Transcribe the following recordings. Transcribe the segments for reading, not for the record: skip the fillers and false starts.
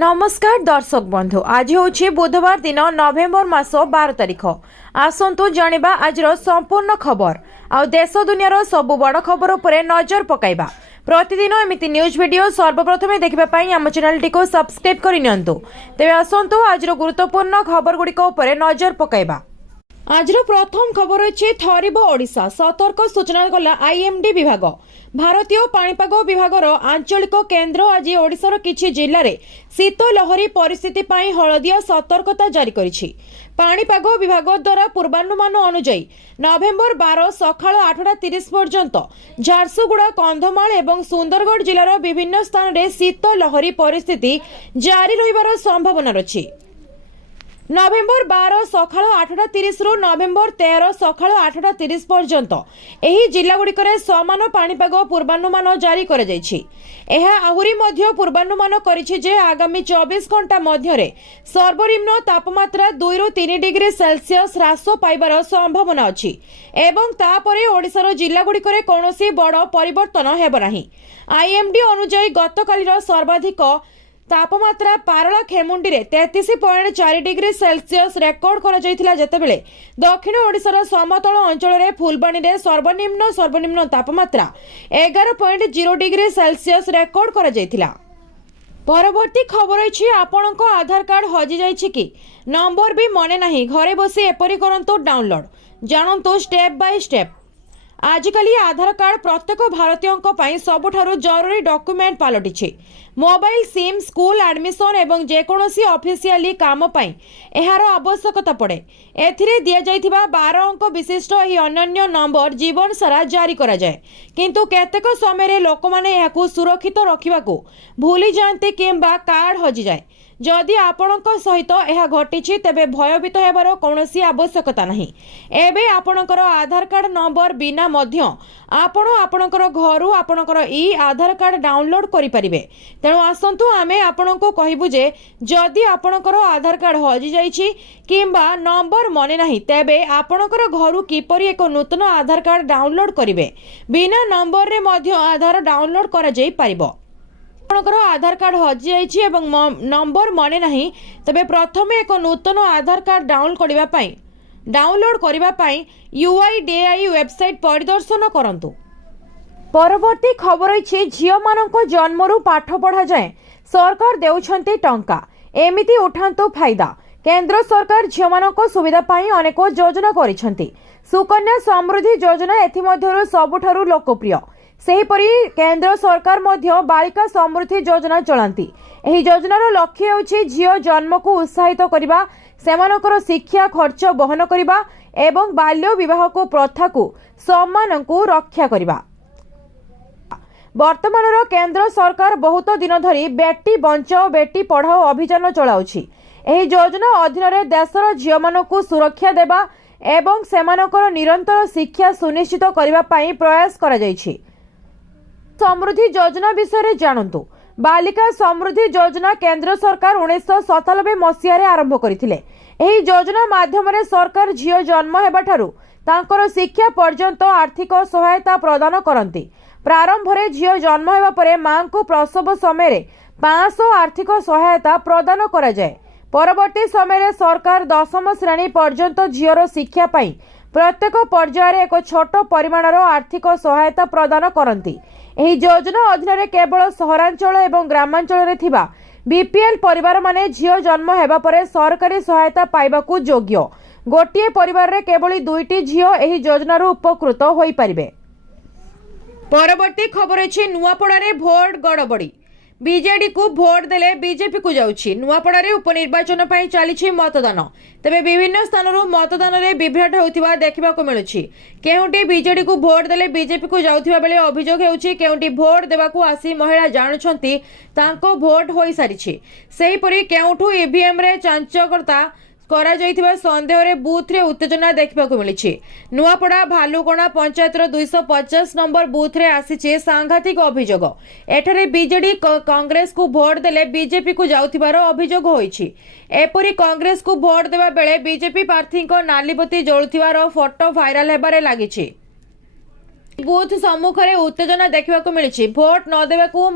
नमस्कार दर्शक बंधु, आज हूँ बुधवार दिन नवेम्बर मास 12 तारिख। आसतु जानिबा आज संपूर्ण खबर आ देश दुनियार सबु बड़ खबर उपरे नजर पकाइबा। प्रतिदिन एमिति न्यूज वीडियो सर्वप्रथमे देखिबा पई आम चैनल टी को सब्सक्राइब करि नियंतु। तेबे आसतु आज गुरुत्वपूर्ण खबर गुड़िक उपरे नजर पकाइबा। आज प्रथम खबर अछि थरिबो ओडिशा, सतर्क सूचना गला आईएमडी विभाग। भारतीय पाणीपाग विभागर आंचलिक केन्द्र आज ओडिशार किछि जिल्ला रे शीत लहरी परिस्थिति पई हलदिया सतर्कता जारी करिछि। पाणीपाग विभाग द्वारा पूर्वानुमान अनुसार नवेम्बर 12 सकाळ 8:30 पर्यंत झारसुगुड़ा, कंधमाल एवं सुंदरगढ़ जिलार विभिन्न स्थान रे शीत लहरी परिस्थिति जारी रहिबार संभावना अछि। नवेम्बर 12 सकाळ 8:30 रु नवेम्बर 13 सकाळ 8:30 पर्यंत एही जिल्लागुड़िकरे समान पाणीपाग पूर्वानुमान जारी करा जायछि। एहा आहुरी मध्य पूर्वानुमान करिछि जे आगामी 24 घंटा मध्यरे सर्वनिम्न तापमात्रा 2 रु 3 डिग्री सेल्सियस ह्रास पाइबार संभावना अछि एवं तापरे ओडिशार जिल्लागुड़िकरे कोनोसी बड़ परिवर्तन हेबो नाही। आईएमडी अनुसार गतकालीर सर्वाधिक तापमात्रा पारला खेमुंडी रे 33.4 डिग्री सेल्सियस रेकर्ड करा जायतिला, जेतेबेले दक्षिण ओडिशार समतल अंचल रे फुलबाणी रे सर्वनिम्न तापमात्रा 11.0 डिग्री सेल्सियस रेकर्ड करा जायतिला। परवर्ती खबर अछि आपणको आधार कार्ड हजि जायछि कि नंबर भी मने नाही, घरे बसी एपरि करंतु डाउनलोड। जानंतु स्टेप बाय स्टेप। आजिकाली आधार कार्ड प्रत्येक भारतीय सबुठारु जरूरी डॉक्यूमेंट पलटिछि। मोबाइल सिम, स्कूल एडमिशन एवं जेकोसी ऑफिशियली काम पई एहार आवश्यकता पड़े। एथिरे दिया जायथिबा 12 अंक विशिष्ट एही अनन्य नंबर जीवन सारा जारी करा जाय, किंतु केतेक समय रे लोकमाने एहाकु सुरक्षित रखिबाकू भूली जांते किंबा कार्ड हजि जाय। जदि आपणक सहित एहा घटिछि तेबे भयभीत हेबार कौनसी आवश्यकता नहीं। एबे आपणकर आधार कार्ड नंबर बिना मध्य आपण आपणकर घरु आपणकर ई आधार कार्ड डाउनलोड करि परिबे। तेणु आसंतु आमे आपणको कहिबु जे जदि आपणकर आधार कार्ड हजि जाइछि किंबा नंबर मने नाही तेबे आपणकर घरु किपरि एक नूतन आधार कार्ड डाउनलोड करिवे। बिना नंबर रे मध्य आधार डाउनलोड करा जाई परिबो। आपणकर आधार कार्ड हजि जाइछि एवं नंबर मने नाही तबे प्रथमे एक नूतन आधार कार्ड डाउनलोड करिबा पई UIDAI वेबसाइट परिदर्शन करंतु। परवर्ती खबर अछि झियो मानक जन्मरु पाठ पढ़ा जाए सरकार देउछंती टंका, एमिति उठांतु फायदा। केंद्र सरकार झियो मानक सुविधा पई अनेक योजना करिसंती। सुकन्या समृद्धि योजना एथि मध्यरु सबुठारु लोकप्रिय। सेहीपरि केंद्र सरकार मध्य बालिका समृद्धि योजना चलांती। एही योजनार लक्ष्य हेउछि झियो जन्म को उत्साहित करिबा, सेमानकर शिक्षा खर्च बहन करिबा एवं बाल्य विवाह को प्रथा को सम्मान को रक्षा करिबा। वर्तमानर केंद्र सरकार बहुत दिन धरी बेटी बचाओ बेटी पढ़ाओ अभियान चलाउछि। एही योजना अधीन रे देशर झियो मानकु सुरक्षा देबा एवं सेमानकर निरंतर शिक्षा सुनिश्चित करिबा पई प्रयास करा जायछि। समृद्धि योजना विषय जानतु। बालिका समृद्धि योजना केंद्र सरकार 1997 मसीह आरंभ करथिले। एही योजना माध्यम सरकार झियो जन्म हेबा ठारू तांकर शिक्षा पर्यंत आर्थिक सहायता प्रदान करंती। प्रारंभ रे झियो जन्म हेबा परे मां को प्रसव समय 500 आर्थिक सहायता प्रदान करा जाय। परवर्ती समय सरकार 10वीं श्रेणी पर्यंत झियोर शिक्षा पई प्रत्येक पर्यायर एक छोट परिमाणर आर्थिक सहायता प्रदान करंती। एही योजना अधीन केवल सहरांचल एवं ग्रामांचल रे थिबा बीपीएल परिवार माने झियो जन्म हेबा परे सरकारी सहायता पाइबाकू योग्य। गोटिए परिवार रे केवल 2टी झियो एही योजनार उपकृत होई परिबे। परवर्ती खबर अछि नुआपड़ा रे भोट गड़बड़ी। बीजेडी को भोट देले बीजेपी को जाउछि। नुआपड़ा रे उपनिर्वाचन पई चलीछि मतदान, तबे विभिन्न स्थानरु मतदान रे विभ्राट होउथिबा देखिबा को मिलुछि। केउटी बीजेडी को भोट देले बीजेपी को जाउथिबा बेले अभियोग हेउछि केउटी भोट देबाकू आसी महिला जानुछंती तांको भोट होई सारिछि। सेही परि केउठु ईवीएम रे चांचकर्ता करा जाइथिबा संदेह रे बूथ रे उत्तेजना देखिबा को मिलिछि। नुआपड़ा भालुकोणा पंचायत 250 नंबर बूथ रे आसीछि सांघातिक अभियोग। एठारे बीजेडी कांग्रेस को भोट देले बीजेपी को जाउथिबार अभियोग होइछि। एपरि कांग्रेस को भोट देबा बेले बीजेपी प्रार्थी को नालीबत्ती जळुथिबार फोटो भाइराल हेबारे लागिछि। बूथ सम्मुख रे उत्तेजना देखिबा को मिलिछि। भोट न देबाकू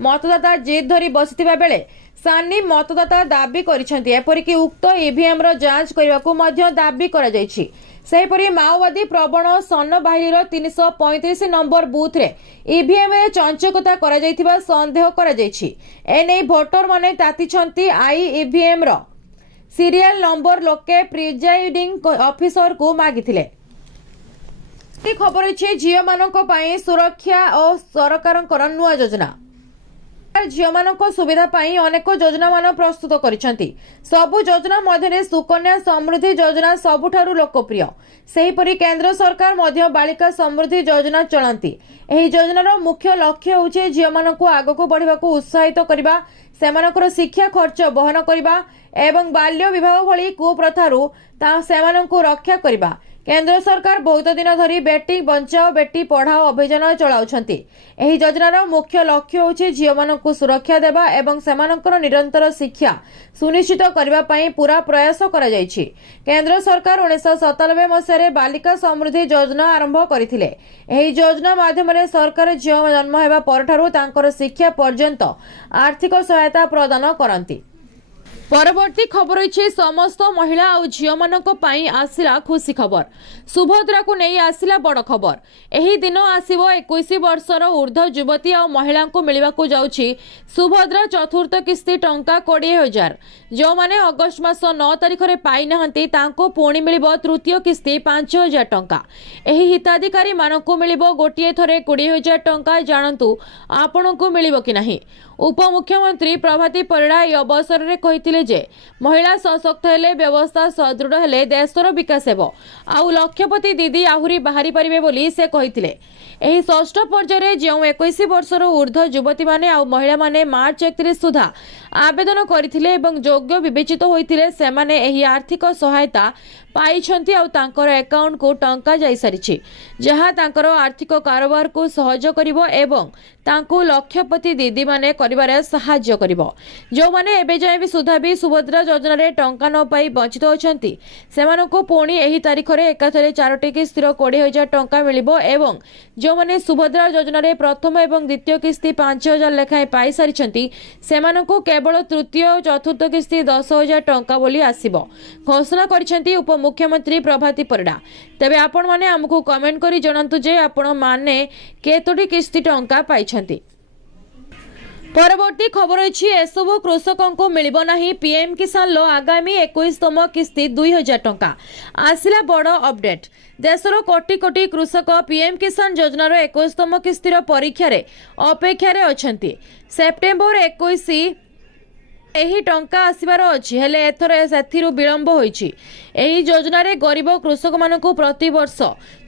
मतदाता जिद धरी बसिथिबा बेले सानी मतदाता दाबी करिसेंती एपरिकि उक्त ईवीएम रो जांच करबाकू मध्य दाबी करा जायछि। सेहीपरि माओवादी प्रबण सन बाहिनीर 335 नंबर बूथ रे ईवीएम रे चंचकता करा जायथिबा संदेह करा जायछि। एने भोटर माने तातिछंती आई ईवीएम रो सीरियल नंबर लोके प्रिजाइडिंग ऑफिसर को मागिथिले। खबर अच्छे झील मानक सुरक्षा और सरकार नुआ योजना झील मानक सुविधा अनेक योजना मान प्रस्तुत करिसेंती। सबु योजना मध्य सुकन्या समृद्धि योजना सबुठारु लोकप्रिय। सेहीपरि केंद्र सरकार मध्य बालिका समृद्धि योजना चलांती। एही योजनार मुख्य लक्ष्य होउछे झील मानक आगको बढ़िबाकू उत्साहित करबा, सेमानकर शिक्षा खर्च बहन करबा एवं बाल्य विवाह भली कुप्रथारु सेमानकू रक्षा करबा। केंद्र सरकार बहुत दिन धरी बेटी बचाओ बेटी पढ़ाओ अभियान चलाउछंती। एही योजनार मुख्य लक्ष्य होछि झीलमानकू सुरक्षा देबा एवं सेमानकर निरंतर शिक्षा सुनिश्चित करबा पई पूरा प्रयास करा जायछि। केंद्र सरकार 1997 मसीह बालिका समृद्धि योजना आरंभ करथिले। एही योजना माध्यम सरकार झील जन्म हेबा परठारु तांकर शिक्षा पर्यंत आर्थिक सहायता प्रदान करंती। परवर्ती खबर अच्छे समस्त महिला और झील मानक पई आसिला खुशी खबर। सुभद्रा को नहीं आसिला बड़ खबर। एही दिन आसिबो 21 वर्षर ऊर्ध्व युवती और महिला को मिलवा को जाउछि सुभद्रा चतुर्थ किस्ती टंका 20,000। जो माने अगस्त मास 9 तारिख रे पाई नहंती तांको पुणी मिलिबो तृतीय किस्ती 5,000 टंका। एही हिताधिकारी मानकु मिलिबो गोटिए थरे 20,000 टंका। जानंतु आपनकु मिलिबो कि नाही। उपमुख्यमंत्री प्रभाती परिड़ा ए अवसर में कहिथिले जे महिला सशक्त हेले व्यवस्था सदृढ़ हेले देशर विकास हेबो आउ लक्षपति दीदी आहुरी बाहरी परिबे बोली से कहिथिले। एही षष्ठ पर्यायर जो 21 वर्षर ऊर्ध्व युवती माने आउ महिला माने मार्च 31 सुधा आवेदन करथिले एवं योग्य विवेचित होइथिले सेमाने एही आर्थिक सहायता पाइछंती आउ तांकर अकाउंट को टंका जाई सारिछि, जहा तांकर आर्थिक कारोबार को सहज करिवो एवं तांको लक्षपति दीदी माने करिवारे सहाय्य करिवो। जो माने एबे जाय भी सुधा भी सुभद्रा योजना रे टंका न पाई वंचित होछंती सेमानको पुणी एही तारिख रे एकाथरे 4टी किस्तीर 20,000 टंका मिलिबो एवं जो माने सुभद्रा योजना रे प्रथम एवं द्वितीय किस्ती 5,000 लेखाए पाई सारिछंती सेमानको केवल तृतीय और चतुर्थ किस्ती 10,000 टंका बोली आसीबो घोषणा करिछंती उपमुख्यमंत्री प्रभाती परिड़ा। तेबे आपण माने हमकु कमेंट करी जणांतु जे आपण माने केतोटी किस्ती टंका पाइछंती। परवर्ती खबर अच्छी एसबू कृषकों को मिलिबो नाही पीएम किसान लो आगामी 21तम किस्ती 2,000 टंका आसिला बड़ अपडेट। देशर कोटी कोटी कृषक पीएम किसान योजनार 21तम किस्तीर परीक्षा रे अपेक्षा रे अछंती। सेप्टेम्बर 21 एही टंका आसिबार अछि हेले एथर सेथिरु विलंब होईछि। एही योजना रे गरीब कृषक मानकु प्रति वर्ष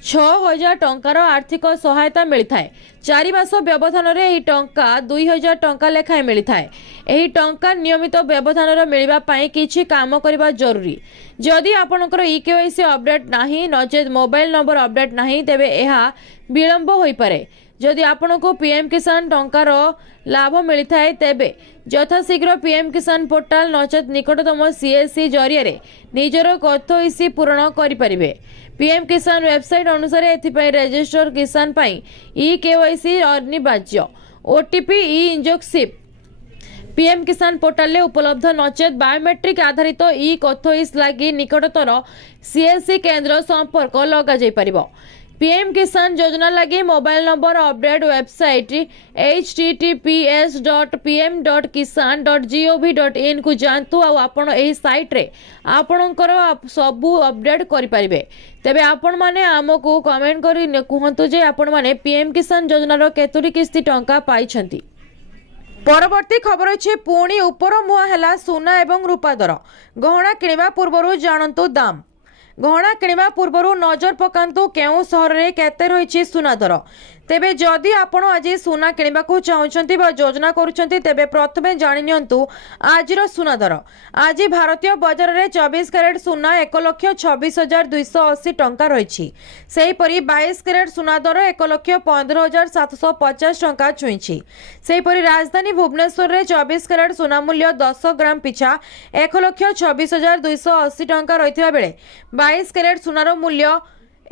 6,000 टंकार आर्थिक सहायता मिलिथाय। 4 मास व्यवधान रे एही टंका 2,000 टंका लेखाए मिलिथाय। एही टंका नियमित व्यवधान रे मिलिबा पई किछि काम करबा जरूरी। जदि आपनकर ईकेवाईसी अपडेट नाही नचेत मोबाइल नंबर अपडेट नाही तेबे एहा विलंब होई पारे। जदि आपनको पीएम किसान टंकार लाभ मिलता है तेबे यथाशीघ्र पीएम किसान पोर्टाल नचेत निकटतम सीएससी जरिया रे निजर कथोईसी पूरण करिपारिबे। पीएम किसान वेबसाइट अनुसार एथिपाई रजिस्टर किसान पाई ईकेवाईसी अनिवार्य। ओटीपी ई इंजेक्सिप पीएम किसान पोर्टाल उपलब्ध नचेत बायोमेट्रिक आधारित ई कथोईस लगी निकटतर सीएससी केंद्र संपर्क लगा जाय परिबो। पीएम किसान योजना लगी mobile number update website https.pm.kisan.gov.in को जानतु आ आपण एही साइट रे आपणकर सबु अपडेट करि परिबे। तेबे आपण माने हमकु कमेंट करी कहंतु जे आपण माने पीएम किसान योजना रो केतोटी किस्ती टंका पाइछंती। परवर्ती खबर अच्छे पुणी उपर मुहा हैला सोना एवं रूपा दर। गहना किणवा पूर्वरु जानंतु दाम। गहना किणवा पूर्वरु नजर पकांतु केउ सहर रे केते रहिछि सोना दर। तेबे जदि आपण आज सोना किणवाकू चाहुछंती बा योजना करूछंती तेबे प्रथमे जानि नियंतु आजिर सोना दर। आज भारतीय बाजार रे 24 कैरेट सोना 1,26,280 टंका रहिछि। सेही परी 22 कैरेट सोना दर 1,15,750 टंका छुइछि। सेही परी राजधानी भुवनेश्वर रे 24 कैरेट सोना मूल्य 10 ग्राम पिछा 1,26,280 टंका रहिथिबा बेले 22 कैरेट सोनार मूल्य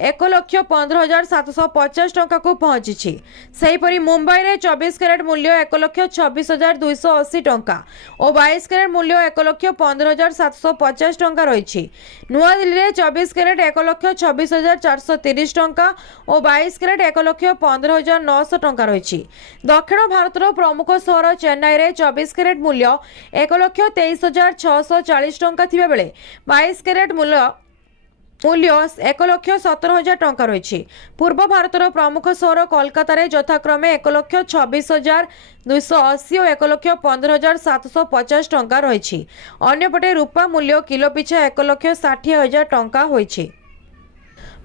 1,15,750 टंका को पहुंची। सेहीपरि मुंबई रे 24 कैरेट मूल्य 1,26,280 टंका और 22 कैरेट मूल्य 1,15,750 टंका रही। नुआ दिल्ली रे 24 कैरेट 1,26,430 टंका और 22 कैरेट 1,15,900 टंका रही। दक्षिण भारतर प्रमुख सहर चेन्नई रे 24 कैरेट मूल्य 1,23,640 टंका थिबा बेले 22 कैरेट मूल्य 1,17,000 टंका रही। पूर्व भारतर प्रमुख सहर कोलकाता रे यथाक्रमे 1,26,280 और 1,15,750 टंका रही। अन्यपटे रूपा मूल्य किलो पिछा 1,60,000 टंका होइछि।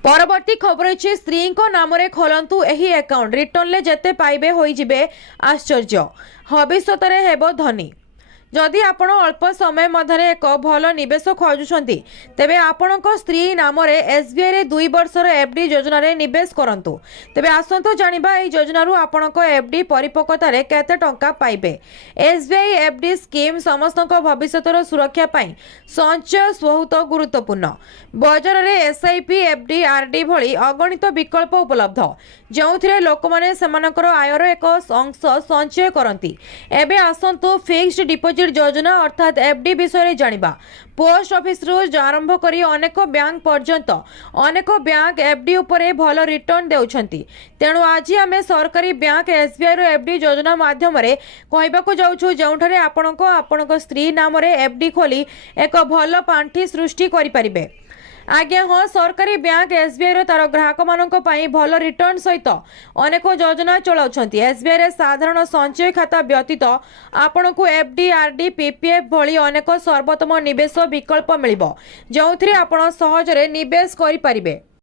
परवर्ती खबर अछि स्त्री को नाम रे खोलंतु एही अकाउंट रिटर्न ले जेते पाइबे होई जिबे आश्चर्य भविष्यत रे हेबो धनी। जदि आपण अल्प समय मध्य एक भल निवेश खोजुछंती तेबे आपणक स्त्री नाम रे एसबीआई रे 2 वर्षर एफडी योजना रे निवेश करंतु। तेबे आसंतो जानिबा एही योजना रु आपणक एफडी परिपक्वता रे केते टंका पाइबे। एसबीआई एफडी स्कीम समस्तक भविष्यतर सुरक्षा पई संचय बहुत गुरुत्वपूर्ण। बाजार रे एसआईपी एफडी आरडी भली अगणित विकल्प उपलब्ध जोंथिरे लोकमाने सेमानकर आयर एक अंश संचय करंती। एबे आसंतो फिक्स्ड डिपोजिट योजना अर्थात एफडी विषय जानिबा। पोस्ट ऑफिस रु आरंभ करी अनेक बैंक पर्यंत अनेक बैंक एफडी उपरे भल रिटर्न देउछंती। तेणु आज आमे सरकारी बैंक एसबीआई रो एफडी योजना माध्यम रे कहबाको जाउछु जोंठारे आपणक स्त्री नाम रे एफडी खोली एक भल पांठी सृष्टि करि परिबे। आज्ञा हाँ सरकारी बैंक एसबीआई रो तार ग्राहक मानक पई भल रिटर्न सहित अनेक योजना चलाउछंती। एसबीआई रे साधारण संचय खाता व्यतीत आपण को एफडी आरडी पीपीएफ भली अनेक सर्वोत्तम निवेश विकल्प मिलिबो जोंथिरे आपण सहजरे निवेश करि परिबे।